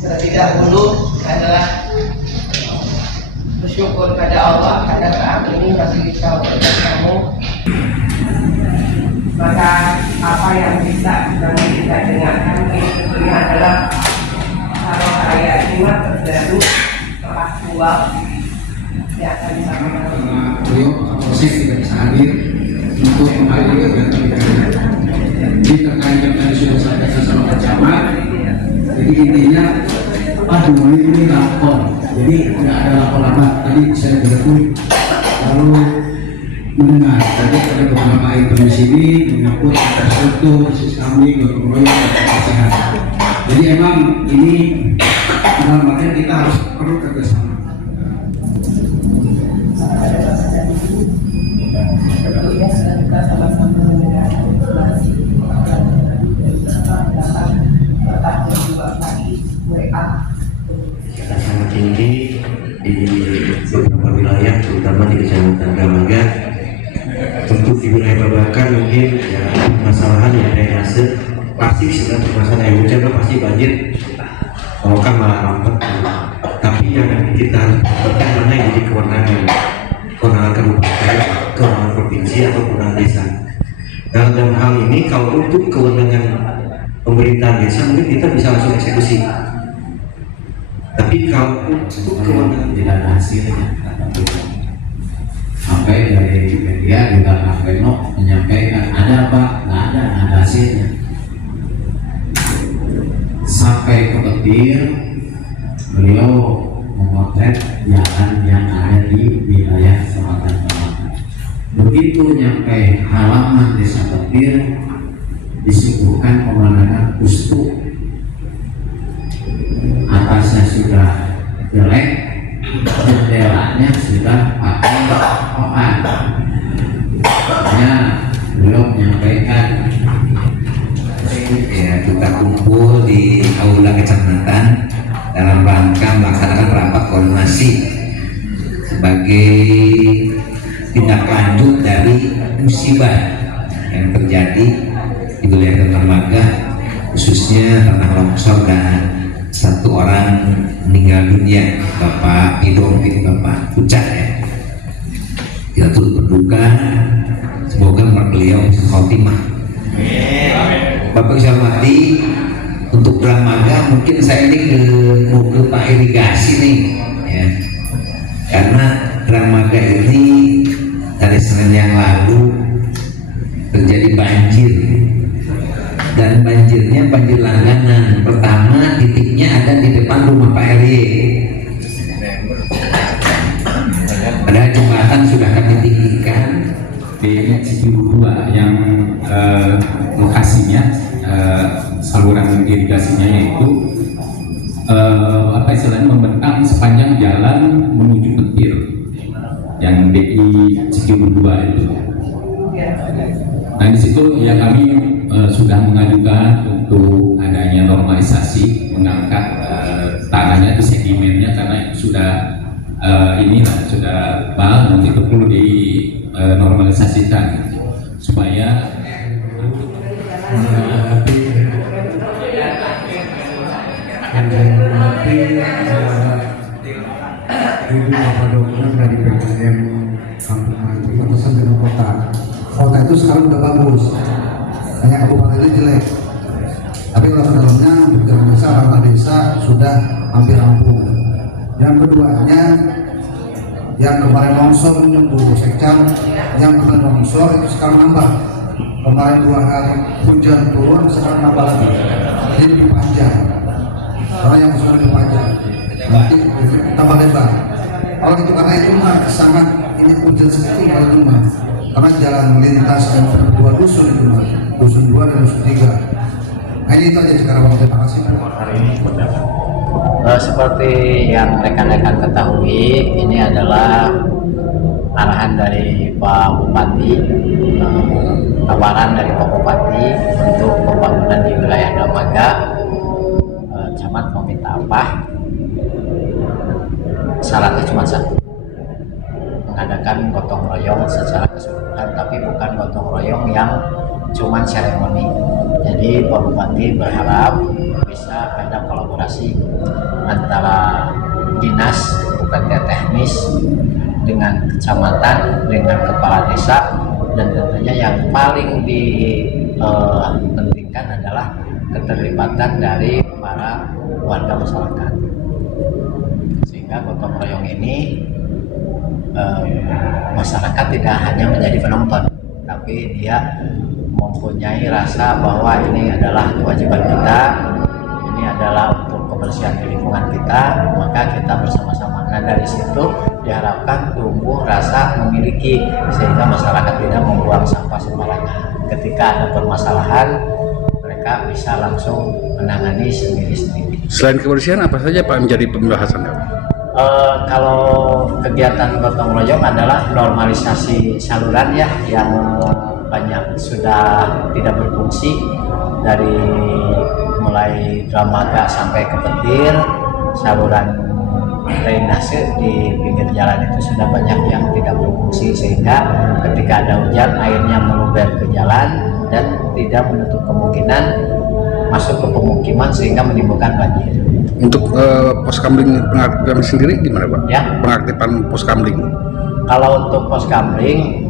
Terlebih dahulu adalah bersyukur pada Allah karena saat ini masih bisa bertemu. Maka apa yang bisa kita dengarkan ini tentunya adalah kalau saya Jumat terbaru telah tua yang akan disampaikan. Beliau proses tidak bisa hadir untuk menghadiri kegiatan pidana. Jadi terkait yang tadi sudah sampaikan sama Pak Camat. Jadi intinya, aduh ini lapor. Jadi tidak ada lapor apa. Tadi saya bertemu lalu mendengar. Tadi ada beberapa item di sini menyangkut infrastruktur, khusus kami, gotong royong, dan kebersihan. Jadi emang ini dalam artian kita harus perlu kerjasama. Kita sama-sama mendengarkan informasi sangat tinggi di beberapa wilayah, terutama di Kecamatan Dramaga. Untuk di wilayah Babakan mungkin ya permasalahan yang drainase pasti sudah permasalahan air hujan pasti banjir, kan malah rampet. Tapi yang kita lakukan mana yang jadi kewenangan kabupaten, kewenangan provinsi atau kewenangan desa. Dalam hal ini kalau untuk kewenangan pemerintahan desa mungkin kita bisa langsung eksekusi. Tapi kalau untuk kewenangan tidak ada hasilnya, sampai dari media juga sampai menyampaikan ada apa, nggak ada hasilnya. Sampai ke petir, beliau memotret jalan yang ada di wilayah Selatan Babakan. Begitu nyampe halaman desa Petir, disuguhkan pemandangan ustuk. Atasnya sudah jelek, jendelanya sudah pakai koan. Belum menyampaikan. Ya, kita kumpul di aula kecamatan dalam rangka melaksanakan rapat koordinasi sebagai tindak lanjut dari musibah yang terjadi di wilayah Dramaga, khususnya tanah longsor dan satu orang meninggal dunia, Bapak Idong, Bapak Pucak ya. Kita turut berduka, semoga beliau bisa khotimah. Bapak bisa mati untuk Dramaga, mungkin saya ini mau ke Pak Irigasi nih ya, karena Dramaga ini dari Senin yang lalu terjadi banjir, dan banjirnya banjir langganan. Pertama titiknya ada di depan rumah Pak RY, padahal jembatan sudah kami tinggikan. Di Cikibu 2 yang lokasinya saluran irigasinya yaitu apa istilahnya membentang sepanjang jalan menuju Petir yang di Cikibu 2 itu. Nah di situ ya kami sudah mengajukan untuk adanya normalisasi, mengangkat tanahnya itu sedimennya karena sudah sudah bal, nanti itu perlu di normalisasikan supaya Ibu Bapak Dokter dari PPM Kampung Maju Kabupaten dengan kota itu sekarang udah bagus, hanya kabupaten itu jelek, tapi kalau ke dalamnya berjalan desa, ramah desa sudah hampir rampung. Yang keduanya yang kemarin longsor Bu Sekcam, yang kemarin longsor itu sekarang nambah. Kemarin 2 hari hujan turun, sekarang nambah lagi, jadi lebih panjang karena yang sudah lebih panjang nanti tambah lebar. Kalau itu karena itu sangat ini hujan sekali kalau itu karena jalan lintas dan dua dusun itu dusun 2 dan dusun 3. Nah ini itu aja sekarang. Terima kasih. Seperti yang rekan-rekan ketahui, ini adalah arahan dari Pak Bupati, tawaran dari Pak Bupati untuk pembangunan di wilayah Dramaga. Camat meminta apa? Syaratnya cuma satu, mengadakan gotong royong secara keseluruhan, tapi bukan gotong royong yang cuman seremoni. Jadi Pak Bupati berharap bisa ada kolaborasi antara dinas UPT teknis dengan kecamatan, dengan kepala desa, dan tentunya yang paling dipentingkan adalah keterlibatan dari para warga masyarakat. Sehingga gotong royong ini masyarakat tidak hanya menjadi penonton, tapi dia mempunyai rasa bahwa ini adalah kewajiban kita, ini adalah untuk kebersihan di lingkungan kita, maka kita bersama-sama. Nah, dari situ diharapkan tumbuh rasa memiliki, sehingga masyarakat tidak membuang sampah sembarangan. Ketika ada permasalahan, mereka bisa langsung menangani sendiri-sendiri. Selain kebersihan, apa saja Pak menjadi pembahasan? Kalau kegiatan gotong royong adalah normalisasi saluran ya, yang banyak sudah tidak berfungsi, dari mulai Dramaga sampai ke Petir, saluran drainase di pinggir jalan itu sudah banyak yang tidak berfungsi, sehingga ketika ada hujan airnya meluber ke jalan dan tidak menutup kemungkinan masuk ke pemukiman sehingga menimbulkan banjir. Untuk pos kamling pengaktifan sendiri gimana Pak? Ya. Pengaktifan pos kamling. Kalau untuk pos kamling,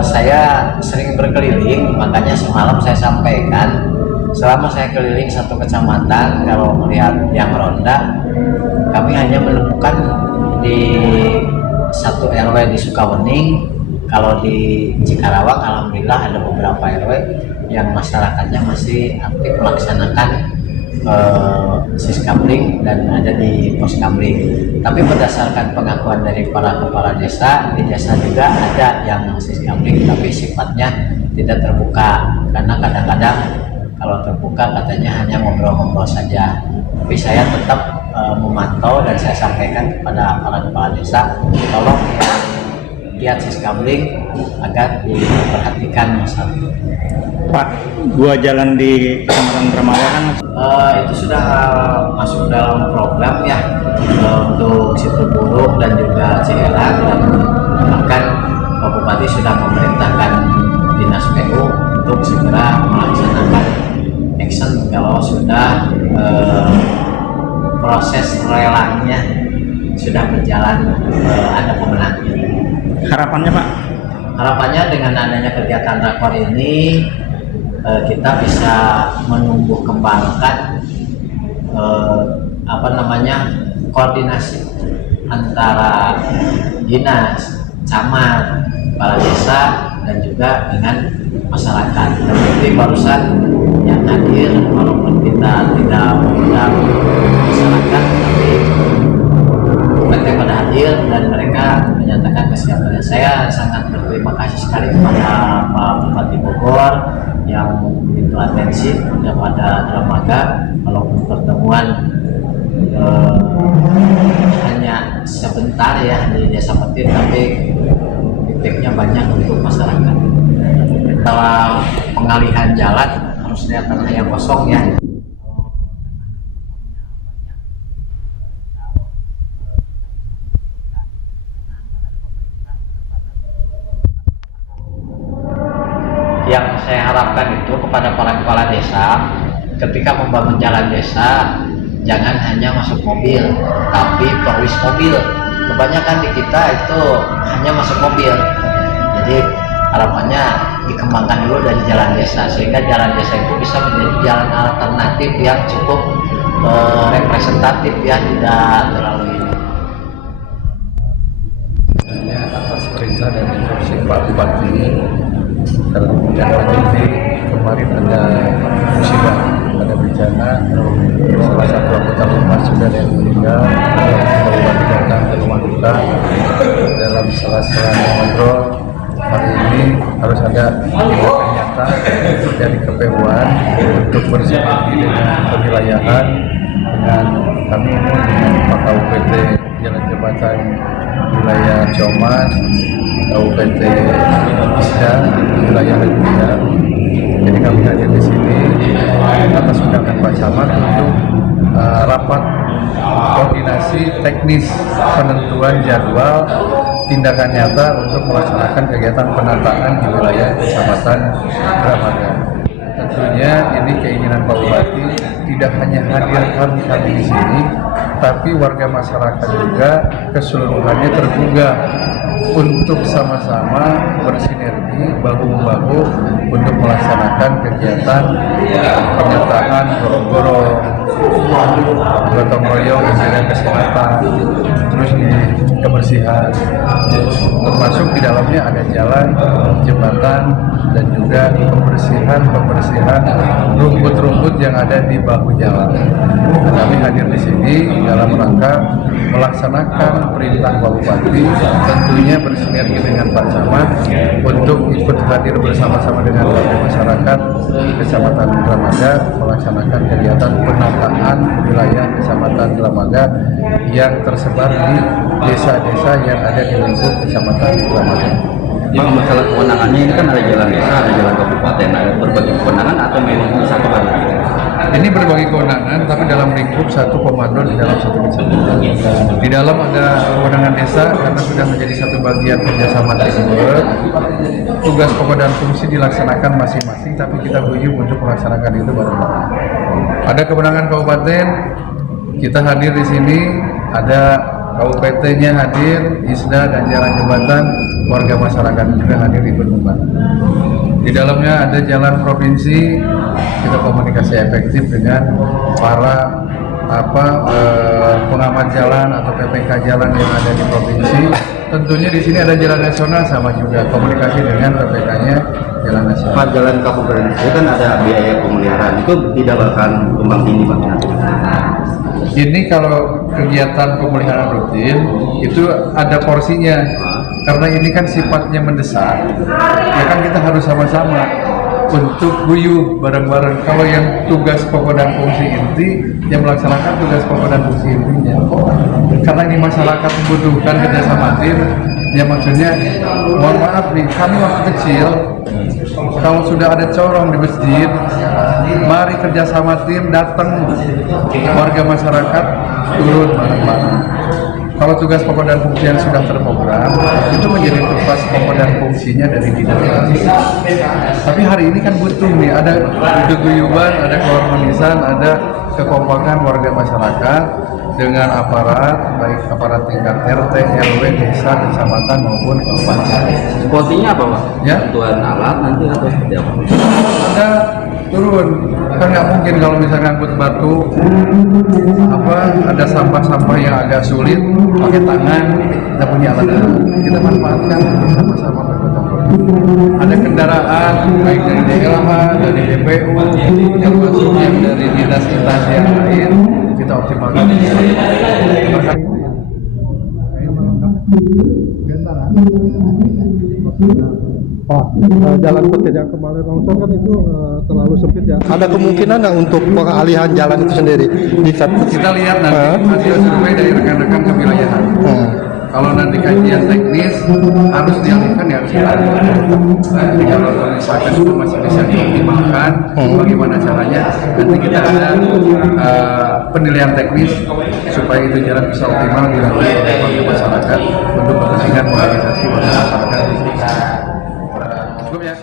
saya sering berkeliling, makanya semalam saya sampaikan selama saya keliling satu kecamatan, kalau melihat yang ronda, kami hanya menemukan di satu RW di Sukawening. Kalau di Cikarawang, alhamdulillah ada beberapa RW yang masyarakatnya masih aktif melaksanakan siskamling dan ada di pos kamling. Tapi berdasarkan pengakuan dari para kepala desa, di desa juga ada yang siskamling, tapi sifatnya tidak terbuka, karena kadang-kadang kalau terbuka katanya hanya ngobrol-ngobrol saja. Tapi saya tetap memantau dan saya sampaikan kepada para kepala desa, tolong yang lihat siskamling agar diperhatikan masalah. Pak, dua jalan di Kecamatan Dramaga kan itu sudah masuk dalam program ya, untuk Situburuk dan juga Ciherang, dan bahkan Pak Bupati sudah memerintahkan Dinas PU untuk segera melaksanakan action kalau sudah proses relangnya sudah berjalan, ada pemenangnya. harapannya Pak? Harapannya dengan adanya kegiatan rakor ini kita bisa menumbuh kembangkan koordinasi antara dinas, camat, kepala desa, dan juga dengan masyarakat. Seperti barusan yang hadir, walaupun kita tidak mengundang masyarakat, tapi UPT pada hadir dan mereka menyatakan kesiapannya. Saya sangat berterima kasih sekali kepada Pak Bupati Bogor yang begitu atensif kepada Dramaga, walaupun pertemuan hanya sebentar ya di Desa Petir, tapi titiknya banyak untuk masyarakat. Setelah pengalihan jalan harus lihat tanah yang kosong ya. Yang saya harapkan itu kepada para kepala desa, ketika membangun jalan desa, jangan hanya masuk mobil, tapi perwis mobil. Kebanyakan di kita itu hanya masuk mobil. Jadi harapannya dikembangkan dulu dari jalan desa, sehingga jalan desa itu bisa menjadi jalan alternatif yang cukup representatif ya, tidak terlalu ini. Atas perintah dan instruksi Pak Bupati, terlanjut kemarin ada musibah, ada bencana, salah satu anggota rumah sudah ada yang meninggal. Pak Bupati datang ke rumah duka, dalam salah-salah ngobrol, hari ini harus ada tindakan nyata dari KPU-an untuk bersinergi dengan kewilayahan, dengan kami ini dengan Pak KUPT Jalan Jembatan wilayah Comas, KUPT Isda wilayah Leguya. Jadi kami hadir di sini atas undangan Pak Camat untuk rapat koordinasi teknis penentuan jadwal tindakan nyata untuk melaksanakan kegiatan penataan di wilayah Kecamatan Dramaga. Tentunya ini keinginan Pak Bupati tidak hanya hadir kami di sini, tapi warga masyarakat juga keseluruhannya tergugah untuk sama-sama bersinergi bahu-membahu untuk melaksanakan kegiatan penyataan gorong-gorong, gotong royong, menjaga kesehatan, terus di kebersihan, termasuk di dalamnya ada jalan, jembatan, dan juga pembersihan rumput-rumput yang ada di bahu jalan. Kami hadir di sini dalam rangka melaksanakan perintah Pak Bupati, tentunya bersinergi dengan Pak Camat untuk ikut hadir bersama-sama dengan warga masyarakat Kecamatan Dramaga melaksanakan kegiatan penataan wilayah Kecamatan Dramaga yang tersebar di desa-desa yang ada di lingkup Kecamatan Dramaga. Bang, masalah kewenangannya ini kan ada jalan desa, ada jalan kabupaten, ada berbagai kewenangan atau memang satu hal? Ini berbagai kewenangan, tapi dalam lingkup satu komando di dalam satu kecamatan. Di dalam ada kewenangan desa karena sudah menjadi satu bagian kerjasama teamwork. Tugas pokok dan fungsi dilaksanakan masing-masing, tapi kita guyup untuk melaksanakan itu bareng-bareng. Ada kewenangan kabupaten, kita hadir di sini, ada KUPT-nya hadir, ISDA dan jalan jembatan, warga masyarakat juga hadir ikut membantu. Di dalamnya ada jalan provinsi, kita komunikasi efektif dengan para pengamat jalan atau PPK jalan yang ada di provinsi. Tentunya di sini ada jalan nasional sama juga komunikasi dengan PPK-nya jalan nasional. Pak, jalan kabupaten itu kan ada biaya pemeliharaan, itu tidak akan tumbang tinggi Pak? Ini kalau kegiatan pemeliharaan rutin itu ada porsinya, karena ini kan sifatnya mendesak, ya kan kita harus sama-sama untuk guyup bareng-bareng. Kalau yang tugas pokok dan fungsi inti yang melaksanakan tugas pokok dan fungsi intinya, karena ini masyarakat membutuhkan kerjasama tim, ya maksudnya mohon maaf nih, kami waktu kecil kalau sudah ada corong di masjid, mari kerjasama tim datang warga masyarakat turun bareng-bareng. Kalau tugas pokok dan fungsi yang sudah terprogram itu menjadi tugas pokok dan fungsinya dari dinas. Tapi hari ini kan butuh nih, ada keguyuban, ada keharmonisan, ada kekompakan warga masyarakat dengan aparat, baik aparat tingkat RT, RW, desa, kecamatan maupun kabupaten. Sportingnya apa Pak? Ya? Bantuan alat nanti atau seperti apa? Ada turun, kan nggak mungkin kalau misalnya ngangkut batu, ada sampah-sampah yang agak sulit pakai tangan, kita punya alat, kita manfaatkan bersama-sama bergotong royong. Ada kendaraan baik dari DLH, dari DPU, yang masuk yang dari dinas instansi yang lain, kita optimalkan. Jalan Putih yang kemarin longsor kan itu terlalu sempit ya. Ada kemungkinan nggak untuk pengalihan jalan itu sendiri? Kita lihat nanti hasil survei dari rekan-rekan kewilayahan. Kalau nanti kajian teknis harus dialihkan ya harus dialihkan. Jadi kalau misalkan itu masih bisa dioptimalkan, bagaimana caranya? Nanti kita ada penilaian teknis supaya itu jalan bisa optimal dilalui oleh masyarakat untuk kepentingan mobilisasi masyarakat di sekitar. Cukup ya?